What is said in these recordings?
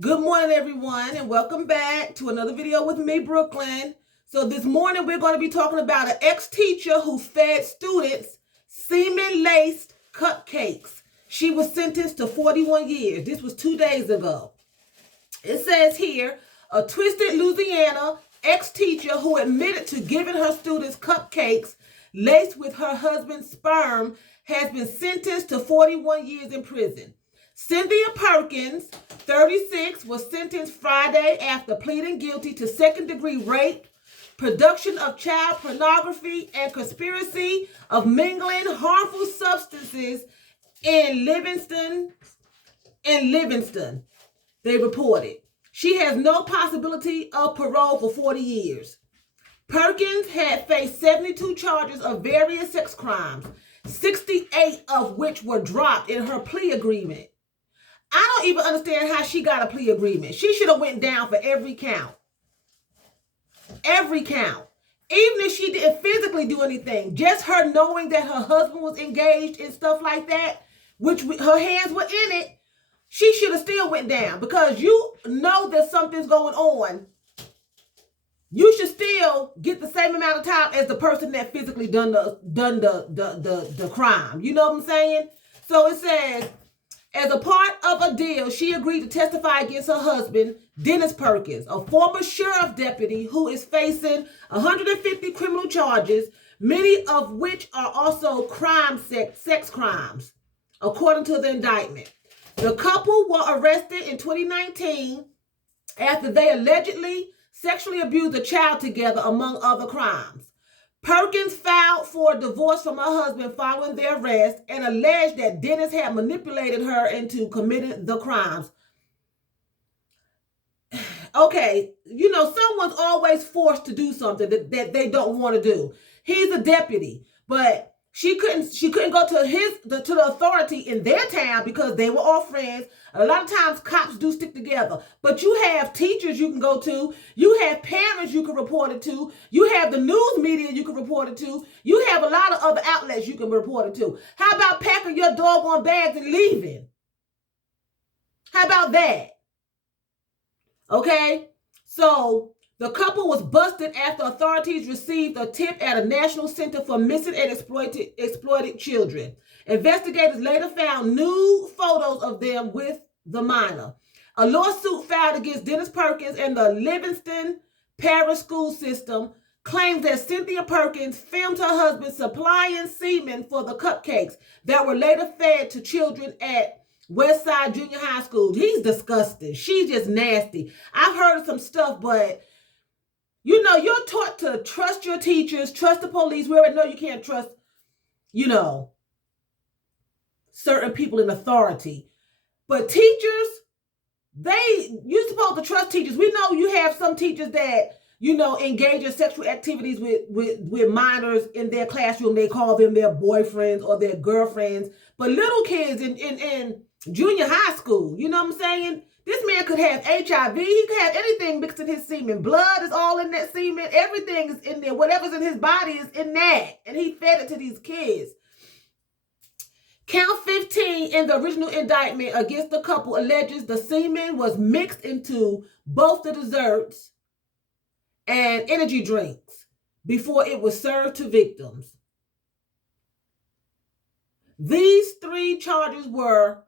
Good morning, everyone, and welcome back to another video with me, Brooklyn. So this morning, we're going to be talking about an ex-teacher who fed students semen-laced cupcakes. She was sentenced to 41 years. This was 2 days ago. It says here, a Twisted, Louisiana ex-teacher who admitted to giving her students cupcakes laced with her husband's sperm has been sentenced to 41 years in prison. Cynthia Perkins, 36, was sentenced Friday after pleading guilty to second-degree rape, production of child pornography, and conspiracy of mingling harmful substances in Livingston. They reported. She has no possibility of parole for 40 years. Perkins had faced 72 charges of various sex crimes, 68 of which were dropped in her plea agreement. I don't even understand how she got a plea agreement. She should have went down for every count. Every count. Even if she didn't physically do anything, just her knowing that her husband was engaged in stuff like that, which her hands were in it, she should have still went down, because you know that something's going on. You should still get the same amount of time as the person that physically done the crime. You know what I'm saying? So it says, as a part of a deal, she agreed to testify against her husband, Dennis Perkins, a former sheriff deputy who is facing 150 criminal charges, many of which are also sex crimes, according to the indictment. The couple were arrested in 2019 after they allegedly sexually abused a child together, among other crimes. Perkins filed for divorce from her husband following their arrest and alleged that Dennis had manipulated her into committing the crimes. Okay, you know, someone's always forced to do something that they don't want to do. He's a deputy, but she couldn't go to the authority in their town because they were all friends. A lot of times cops do stick together, but you have teachers you can go to, you have parents you can report it to, you have the news media you can report it to, you have a lot of other outlets you can report it to. How about packing your doggone bags and leaving? How about that? Okay, so the couple was busted after authorities received a tip at a National Center for Missing and Exploited Children. Investigators later found nude photos of them with the minor. A lawsuit filed against Dennis Perkins and the Livingston Parish School System claims that Cynthia Perkins filmed her husband supplying semen for the cupcakes that were later fed to children at Westside Junior High School. He's disgusting. She's just nasty. I've heard of some stuff, but you know, you're taught to trust your teachers, trust the police. We already know you can't trust, you know, certain people in authority. But teachers, you're supposed to trust teachers. We know you have some teachers that, you know, engage in sexual activities with minors in their classroom. They call them their boyfriends or their girlfriends. But little kids in junior high school, you know what I'm saying? This man could have HIV. He could have anything mixed in his semen. Blood is all in that semen. Everything is in there. Whatever's in his body is in that. And he fed it to these kids. Count 15 in the original indictment against the couple alleges the semen was mixed into both the desserts and energy drinks before it was served to victims. These three charges were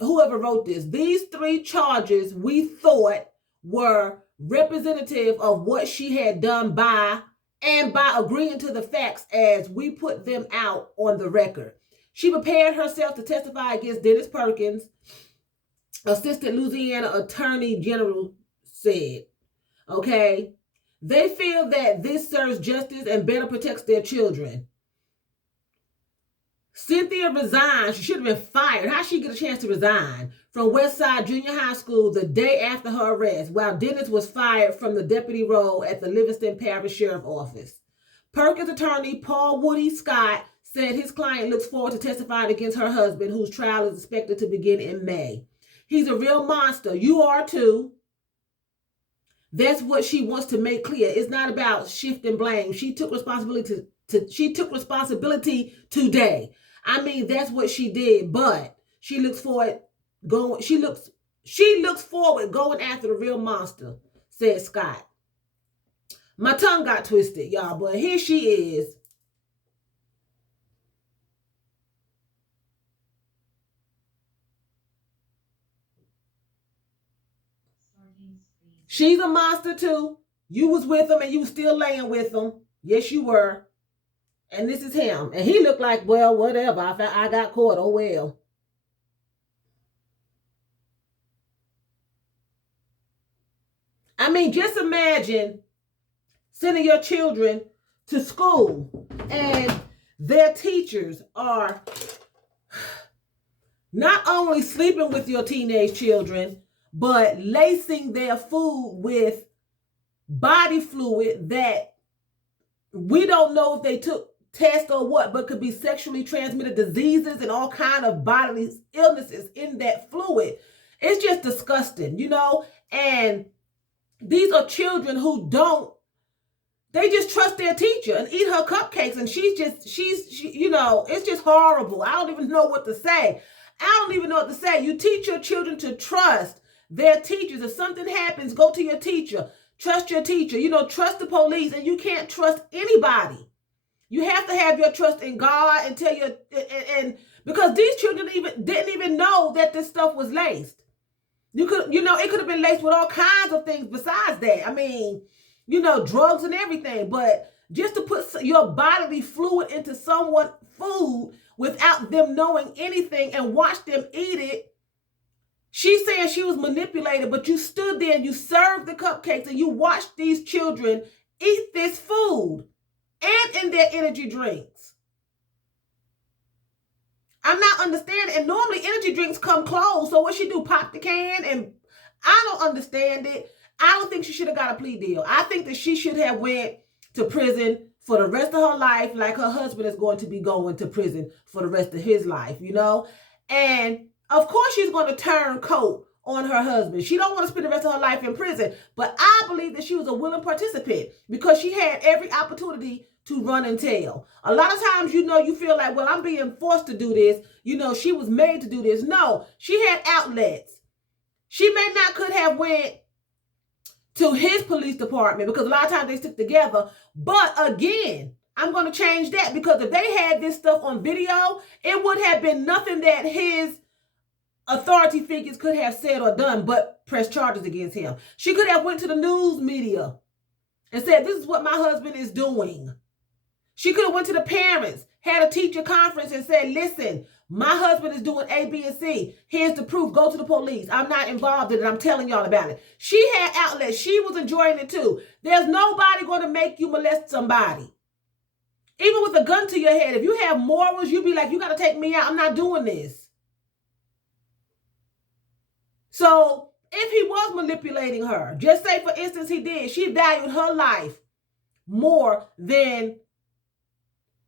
whoever wrote this, these three charges we thought were representative of what she had done by agreeing to the facts as we put them out on the record. She prepared herself to testify against Dennis Perkins, Assistant Louisiana Attorney General said. Okay, they feel that this serves justice and better protects their children. Cynthia resigned. She should have been fired. How she get a chance to resign from Westside Junior High School the day after her arrest, while Dennis was fired from the deputy role at the Livingston Parish Sheriff Office. Perkins' attorney, Paul Woody Scott, said his client looks forward to testifying against her husband, whose trial is expected to begin in May. He's a real monster. You are too. That's what she wants to make clear. It's not about shifting blame. She took responsibility today. I mean, that's what she did, but she looks forward She looks forward going after the real monster, said Scott. My tongue got twisted, y'all, but here she is. She's a monster too. You was with him and you was still laying with him. Yes, you were. And this is him. And he looked like, well, whatever. I got caught. Oh, well. I mean, just imagine sending your children to school and their teachers are not only sleeping with your teenage children, but lacing their food with body fluid that we don't know if they took tests or what, but could be sexually transmitted diseases and all kind of bodily illnesses in that fluid. It's just disgusting, you know? And these are children who they just trust their teacher and eat her cupcakes. And she, you know, it's just horrible. I don't even know what to say. You teach your children to trust their teachers. If something happens, go to your teacher. Trust your teacher. You know, trust the police. And you can't trust anybody. You have to have your trust in God and tell your and because these children didn't even know that this stuff was laced. It could have been laced with all kinds of things besides that. I mean, you know, drugs and everything. But just to put your bodily fluid into someone's food without them knowing anything and watch them eat it. She's saying she was manipulated, but you stood there and you served the cupcakes and you watched these children eat this food and in their energy drinks. I'm not understanding. And normally energy drinks come closed. So what she do? Pop the can? And I don't understand it. I don't think she should have got a plea deal. I think that she should have went to prison for the rest of her life, like her husband is going to be going to prison for the rest of his life, you know? And of course she's going to turn coat on her husband. She don't want to spend the rest of her life in prison. But I believe that she was a willing participant because she had every opportunity to run and tell. A lot of times, you know, you feel like, well, I'm being forced to do this. You know, she was made to do this. No, she had outlets. She may not could have went to his police department because a lot of times they stick together. But again, I'm going to change that because if they had this stuff on video, it would have been nothing that his authority figures could have said or done but press charges against him. She could have went to the news media and said, this is what my husband is doing. She could have went to the parents, had a teacher conference and said, listen, my husband is doing A, B, and C. Here's the proof. Go to the police. I'm not involved in it. I'm telling y'all about it. She had outlets. She was enjoying it too. There's nobody going to make you molest somebody. Even with a gun to your head, if you have morals, you be like, you got to take me out. I'm not doing this. So if he was manipulating her, just say, for instance, he did, she valued her life more than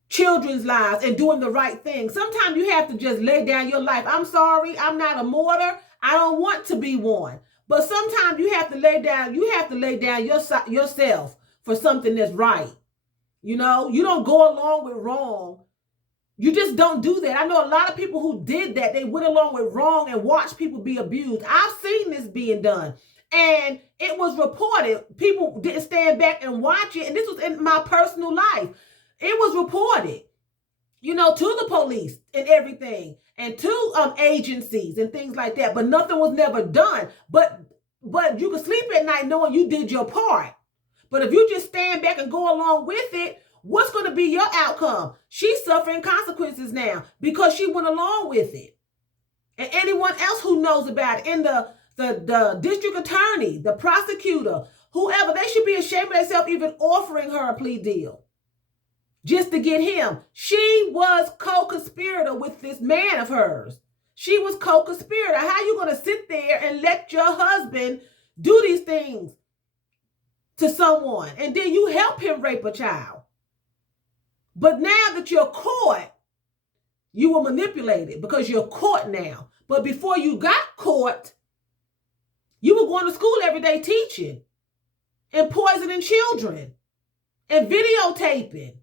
children's lives and doing the right thing. Sometimes you have to just lay down your life. I'm sorry, I'm not a martyr. I don't want to be one. But sometimes you have to lay down yourself for something that's right. You know, you don't go along with wrong. You just don't do that. I know a lot of people who did that. They went along with wrong and watched people be abused. I've seen this being done. And it was reported. People didn't stand back and watch it. And this was in my personal life. It was reported, you know, to the police and everything and to agencies and things like that. But nothing was never done. But you could sleep at night knowing you did your part. But if you just stand back and go along with it, what's going to be your outcome? She's suffering consequences now because she went along with it. And anyone else who knows about it, and the district attorney, the prosecutor, whoever, they should be ashamed of themselves even offering her a plea deal just to get him. She was co-conspirator with this man of hers. She was co-conspirator. How are you going to sit there and let your husband do these things to someone and then you help him rape a child? But now that you're caught, you were manipulated because you're caught now. But before you got caught, you were going to school every day teaching and poisoning children and videotaping.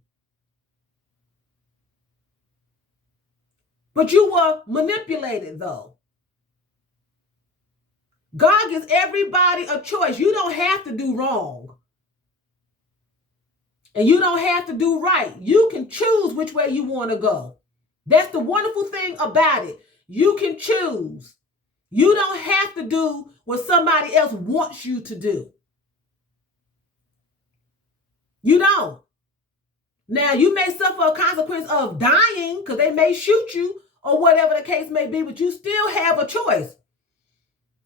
But you were manipulated though. God gives everybody a choice. You don't have to do wrong. And you don't have to do right. You can choose which way you want to go. That's the wonderful thing about it. You can choose. You don't have to do what somebody else wants you to do. You don't. Now, you may suffer a consequence of dying because they may shoot you or whatever the case may be, but you still have a choice.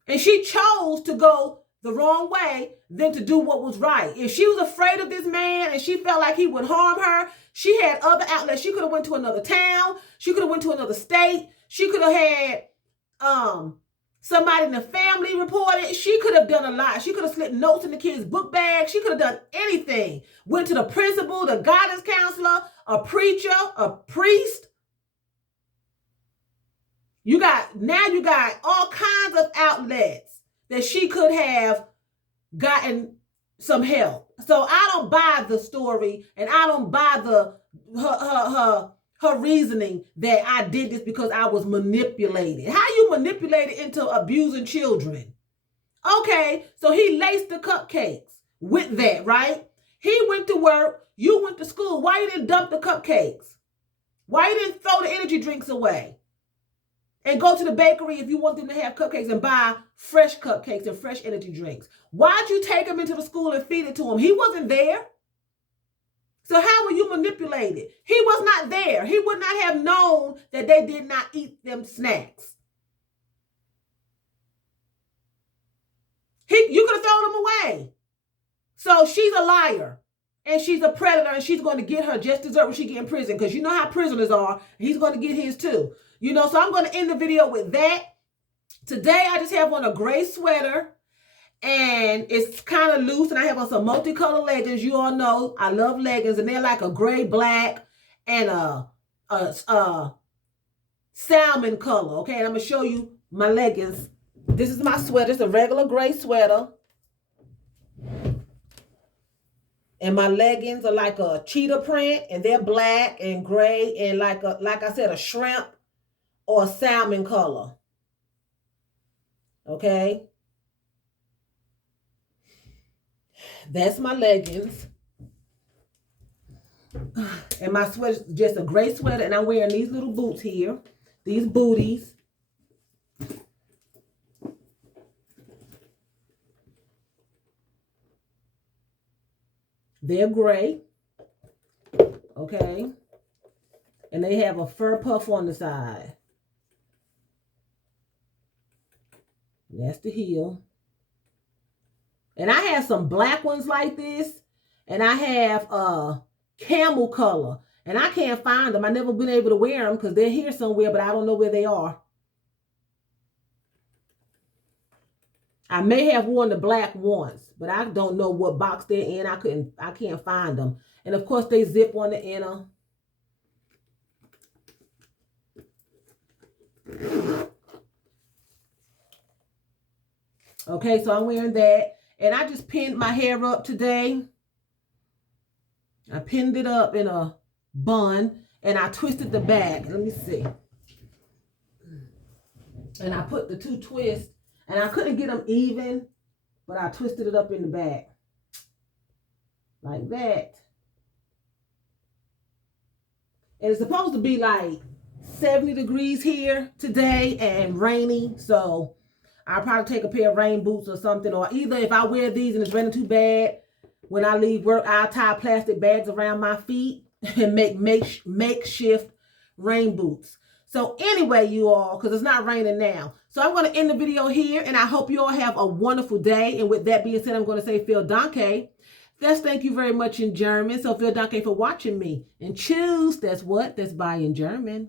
And she chose to go the wrong way than to do what was right. If she was afraid of this man and she felt like he would harm her, she had other outlets. She could have went to another town. She could have went to another state. She could have had somebody in the family report it. She could have done a lot. She could have slipped notes in the kids' book bag. She could have done anything. Went to the principal, the guidance counselor, a preacher, a priest. You got all kinds of outlets that she could have gotten some help. So I don't buy the story, and I don't buy her reasoning that I did this because I was manipulated. How you manipulated into abusing children? Okay, so he laced the cupcakes with that, right? He went to work, you went to school. Why you didn't dump the cupcakes? Why you didn't throw the energy drinks away? And go to the bakery if you want them to have cupcakes and buy fresh cupcakes and fresh energy drinks. Why'd you take him into the school and feed it to him? He wasn't there. So how were you manipulated? He was not there. He would not have known that they did not eat them snacks. You could have thrown them away. So she's a liar. And she's a predator, and she's going to get her just dessert when she get in prison, because you know how prisoners are. He's going to get his too. You know, so I'm going to end the video with that. Today, I just have on a gray sweater, and it's kind of loose, and I have on some multicolored leggings. You all know I love leggings, and they're like a gray, black, and a salmon color. Okay, and I'm going to show you my leggings. This is my sweater. It's a regular gray sweater. And my leggings are like a cheetah print, and they're black and gray and like I said, a shrimp or a salmon color. Okay. That's my leggings. And my sweater is just a gray sweater, and I'm wearing these little boots here. These booties. They're gray, okay, and they have a fur puff on the side. That's the heel. And I have some black ones like this, and I have camel color, and I can't find them. I've never been able to wear them because they're here somewhere, but I don't know where they are. I may have worn the black once, but I don't know what box they're in. I can't find them. And of course, they zip on the inner. Okay, so I'm wearing that. And I just pinned my hair up today. I pinned it up in a bun, and I twisted the back. Let me see. And I put the two twists. And I couldn't get them even, but I twisted it up in the back. Like that. And it's supposed to be like 70 degrees here today and rainy. So I'll probably take a pair of rain boots or something. Or either if I wear these and it's raining too bad, when I leave work, I'll tie plastic bags around my feet and make makeshift rain boots. So anyway, you all, because it's not raining now. So I'm going to end the video here, and I hope you all have a wonderful day. And with that being said, I'm going to say vielen Dank. That's thank you very much in German. So vielen Dank for watching me. And choose, that's what? That's bye in German.